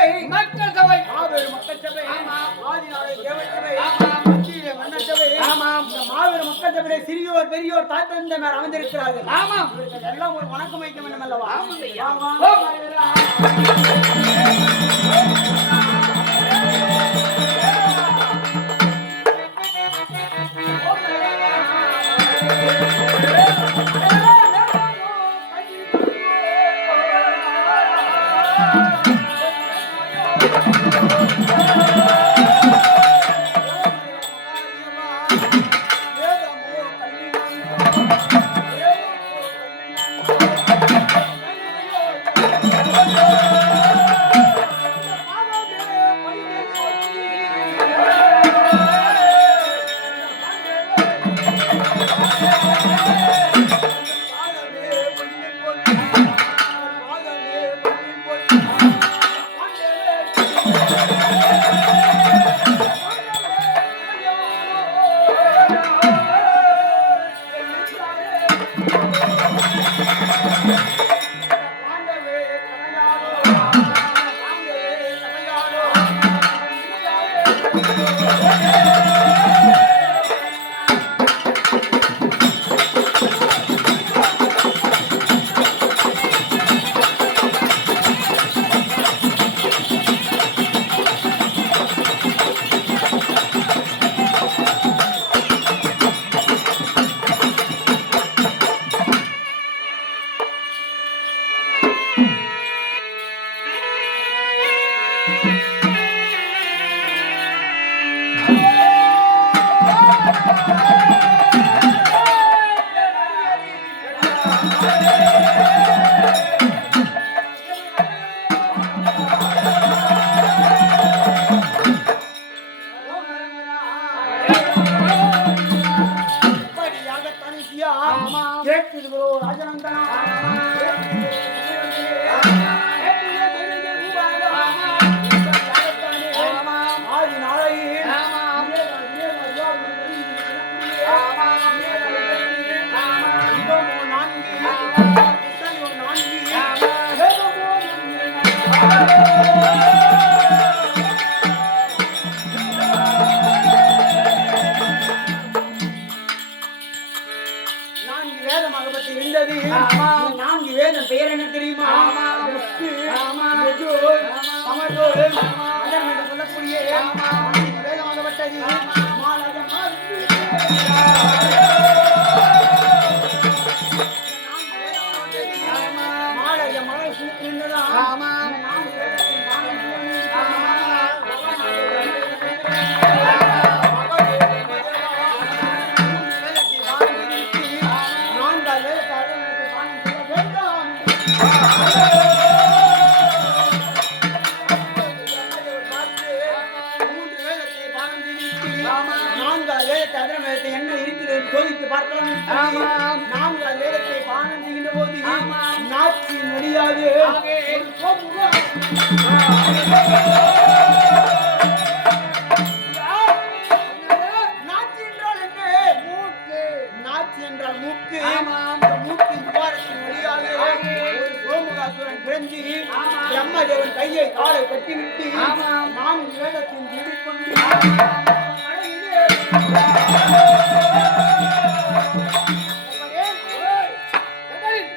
சபை மக்கள் சபை மாபெரும் மக்கள் சபை ஆதிநாளை தேவர் சபை மத்தியிலே மன்னர் சபை இந்த மாபெரும் மக்கள் சபையிலே சிறியோர் பெரியோர் தாத்தந்த மேல் அமைந்திருக்கிறார்கள் எல்லாம் ஒரு வணக்கம் வைக்க வேண்டும் அல்லவா நான்கு வேதம் பெயர் என்ன தெரியுமா? சொல்லக்கூடிய வேதமாகப்பட்டது மாலய மலை என்ன இருக்கிறது சோதித்து பார்க்கலாம். நாங்கள் வேதத்தை பானம் செய்கின்ற போது நாட்சி முடியாது. நாட்சி என்றால் என்ன? மூக்கு. நாட்சி என்றால் மூக்கு. மூக்கின் துவாரத்தின் வழியாக ஒரு சோமுகாசுரன் பிறந்து பிரம்மதேவன் கையை காலை கட்டிவிட்டு நான் வேதத்தின் கொண்டு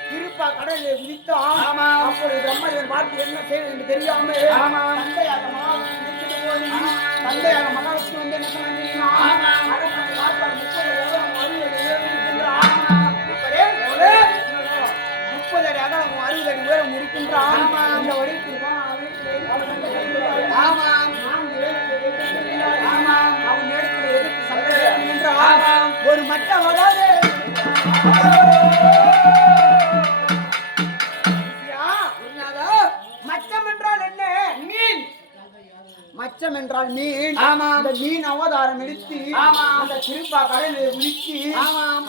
திருப்பா கடலை விதித்தான். அப்பொழுது பிரம்மதேவன் பார்த்து என்ன செய்வது என்று தெரியாமல் தந்தையாக மகாவிஷ்ணு வந்து என்ன சொன்னா 30 அடி அகலம் 60 அடி உயரம் இருக்கின்றான். இந்த வழிக்கு அவன் எடுத்து எதிர்த்து சந்தேகம் என்றான். ஒரு மட்டம் வராது. மச்சம் என்றால் என்ன? மீன். மச்சம் என்றால் மீன். அந்த மீன் அவதாரம் எடுத்து அந்த திருப்பா கடலில் விழித்து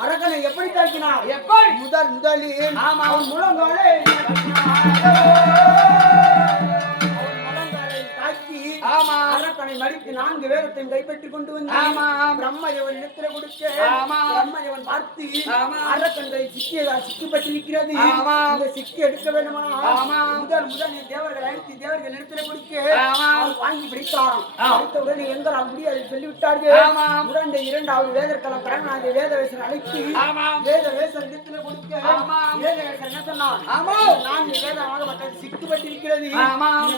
அரக்கனை எப்படி தாக்கினார்? எப்படி? முதலில் அவன் முழங்காலை தாக்கி அரக்கனை அவனை மடித்து 4 வேதத்தையும் கைப்பற்றிக் கொண்டு வந்து பிரம்மதேவன் இடத்துல கொடுக்க பிரம்மதேவன் பார்த்து அரக்கன்களை சிக்கப்பட்டு இருக்கிறது. இந்த சிக்கி எடுக்க வேண்டுமானால் முதல் தேவர்கள் அழைத்து தேவர்கள் இடத்துல கொடுக்க வாங்கி பிடித்தாராம். உடனே எங்களால் முடியாது சொல்லிவிட்டார்கள். உடனே 2வது வேதற்காலம் பிறகு வேதவேசன் அழைத்து வேதவேசன் இடத்துல கொடுக்க வேதவேசன் என்ன சொன்னான்? 4 வேதமாகப்பட்டது சிக்கப்பட்டிருக்கிறது.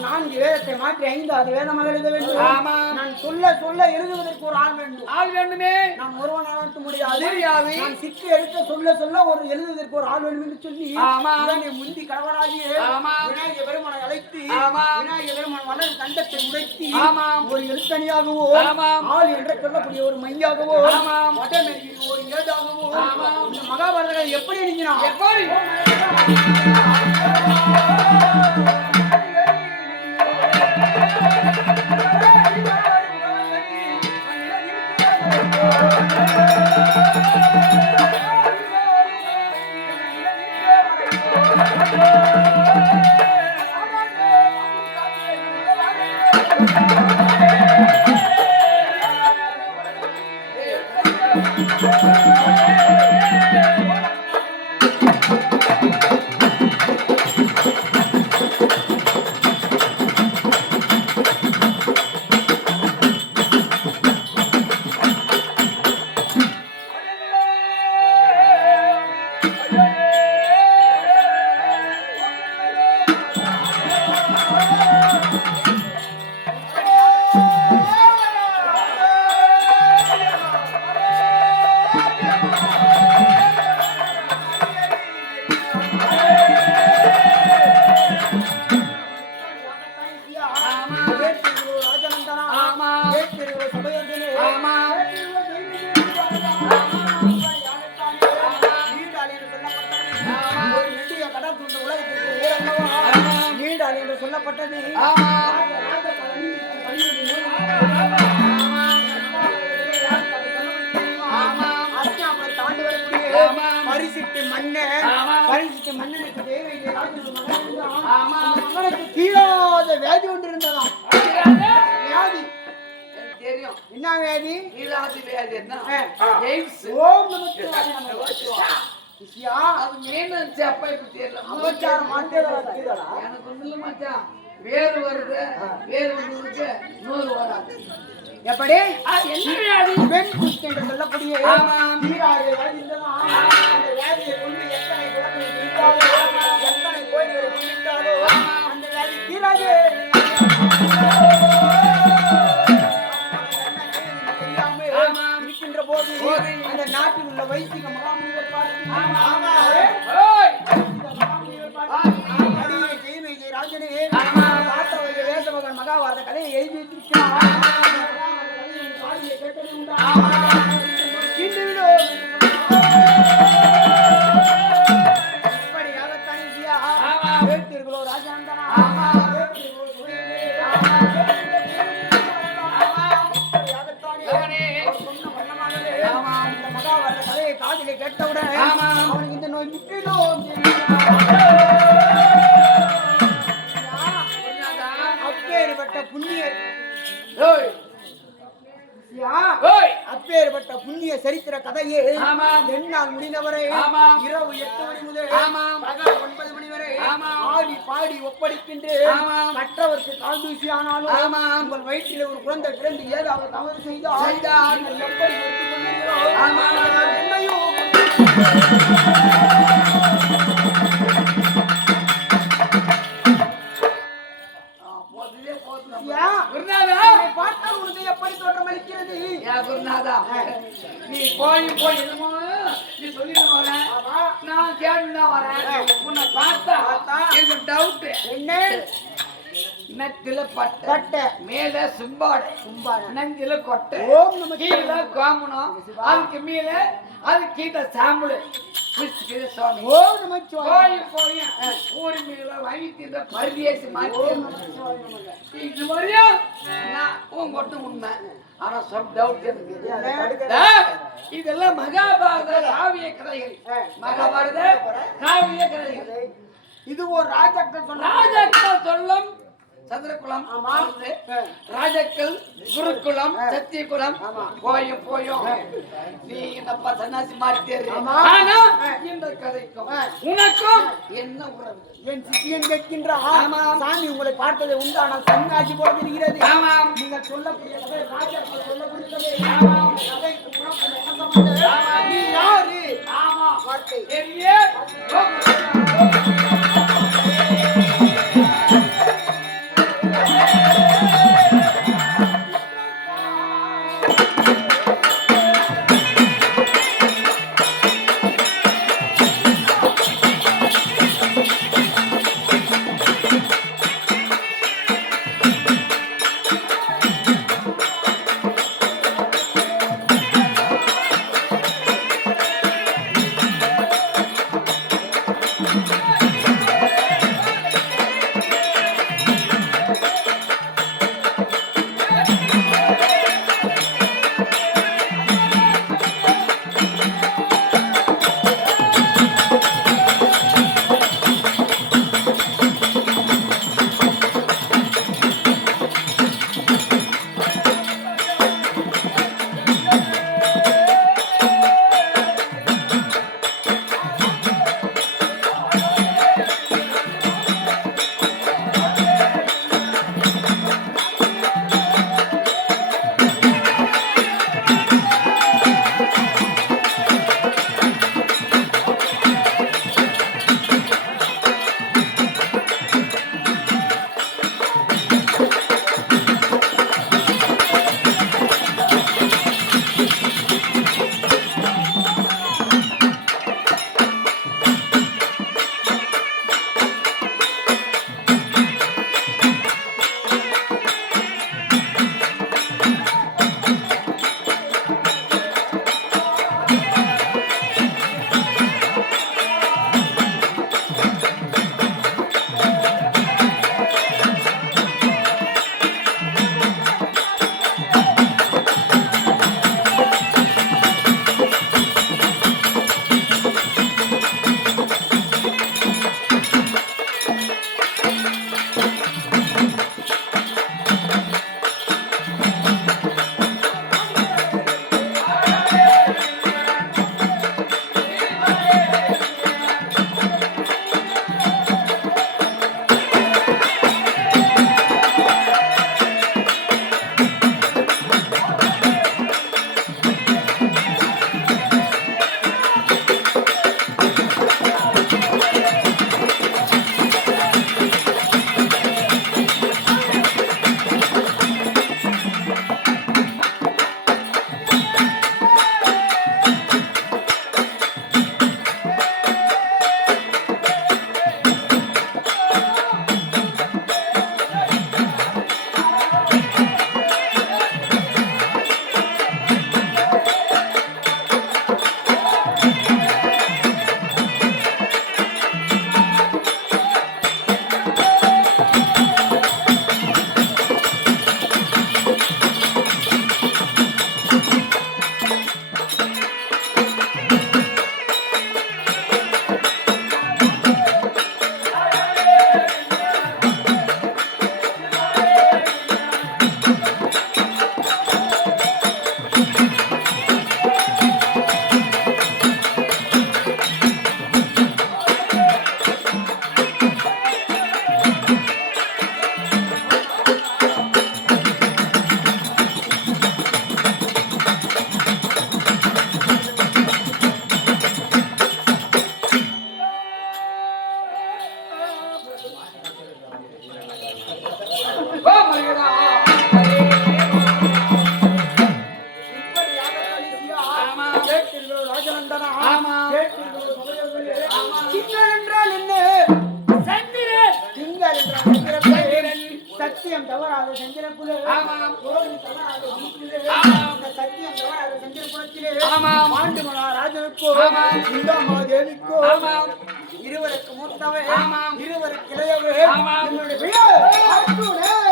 4 வேதத்தை மாற்றி 5வது வேதமாக எழுத வேண்டும். நான் சொல்ல சொல்ல எழுதுவதற்கு ஒரு ஆள் வேண்டும். ஆள் வேண்டுமே. நாம் ஒருவனால் மட்டும் முடியாது. நான் சிக்கு எடுக்க சொல்ல சொல்ல ஒரு எழுதுவதற்கு ஒரு ஆள் வேண்டும் என்று சொல்லி உடனே முந்தி கடவுளாகி விநாயகர் பெருமானை அழைத்து விநாயகர் பெருமான் வளர் கண்டத்தை உடைத்து ஒரு எழுத்தணியாகவோ ஆள் என்று சொல்லக்கூடிய ஒரு மையாகவோ வடமெறி ஒரு ஏடாகவோ இந்த மகாபாரதத்தை எப்படி எழுதினான்? எப்படி சொல்லப்பட்டது. பரிசிட்டு மன்னனுக்கு தீராத வியாதி ஒன்று இருந்ததாம். வியாதி தெரியும். என்ன வியாதி? வேறு வருது வேறு வந்து நூறு வராது. எப்படி பெண் குஷ்டி என்று சொல்லக்கூடிய எத்தனை கோயில்களை குளித்தாலோ அந்த வியாதி தீராது. இருக்கின்ற போது அந்த நாட்டில் உள்ள வைத்திக மகாமுனிவர் ராஜனே வேசமகன் மகாபாரத கதையை எழுதி மகாபாரத கதையை காதிலே கேட்டவுடன் அவனுக்கு இந்த நோய் முக்கியதோ அப்பேற்பட்ட புண்ணிய சரித்திர கதையே என்னால் முடிந்தவரை இரவு 8 மணி முதல் பகல் 9 மணி வரை ஆடி பாடி ஒப்படைக்கின்றேன். மற்றவருக்கு கால் தூசி ஆனாலும் உங்கள் வயிற்றில் ஒரு குழந்தை பிறந்து ஏதாவது தவறு செய்தால் எப்படி என்னையும் பார்த்தால் உனக்கு எப்படி தோற்றம் அளிக்கிறது? நீ போய் என்னமோ நீ சொல்லிட்டு வர, நான் கேட்டு வரேன். உன்னை பார்த்தா எனக்கு டவுட். என்ன? நெத்தில பட்டை, மேல சும்பாடை, நெஞ்சில கொட்டை, கீழே கோமணம், அதுக்கு மேல அது கீழே சாம்பல். ஊரு மேல வாங்கிட்டு பரிதேசி இது வரையும் உன் கொட்டு உண்மை. ஆனா சொல் டவுட் இதெல்லாம் மகாபாரத காவிய கதைகள். மகாபாரத காவிய கதைகள். இது ஒரு ராஜாக்கள் சொல்லும் சதுரகுலம் ஆமா. ராஜக்கல் குருகுலம் சத்தியகுலம் போயும் போயும் நீ என்னப்பா சன்னாசி மாறிட்டேரு ஆமா. ஆனா இந்த கதைக்கும் உனக்கும் என்ன உறவு என் சிஷியன் கேட்கின்றான். சாமி உங்களை பார்த்ததை உண்டு, ஆனால் கண்காட்சி போல தெரிகிறது. நீங்கள் சொல்லக்கூடிய கதை ராஜா சொல்லக்கூடிய கதை. இந்த கதைக்கு உனக்கு என்ன சம்பந்தம்? நீ யாரு? வார்த்தை. சத்தியம் தவறாத சந்திரகுலே சத்தியம் தவறாத சந்திரகுலத்திலே ஆண்டு மகாராஜனுக்கோ தேவிக்கோ இருவருக்கு மூத்தவே இருவருக்கு இளையவே என்னுடைய பெயர்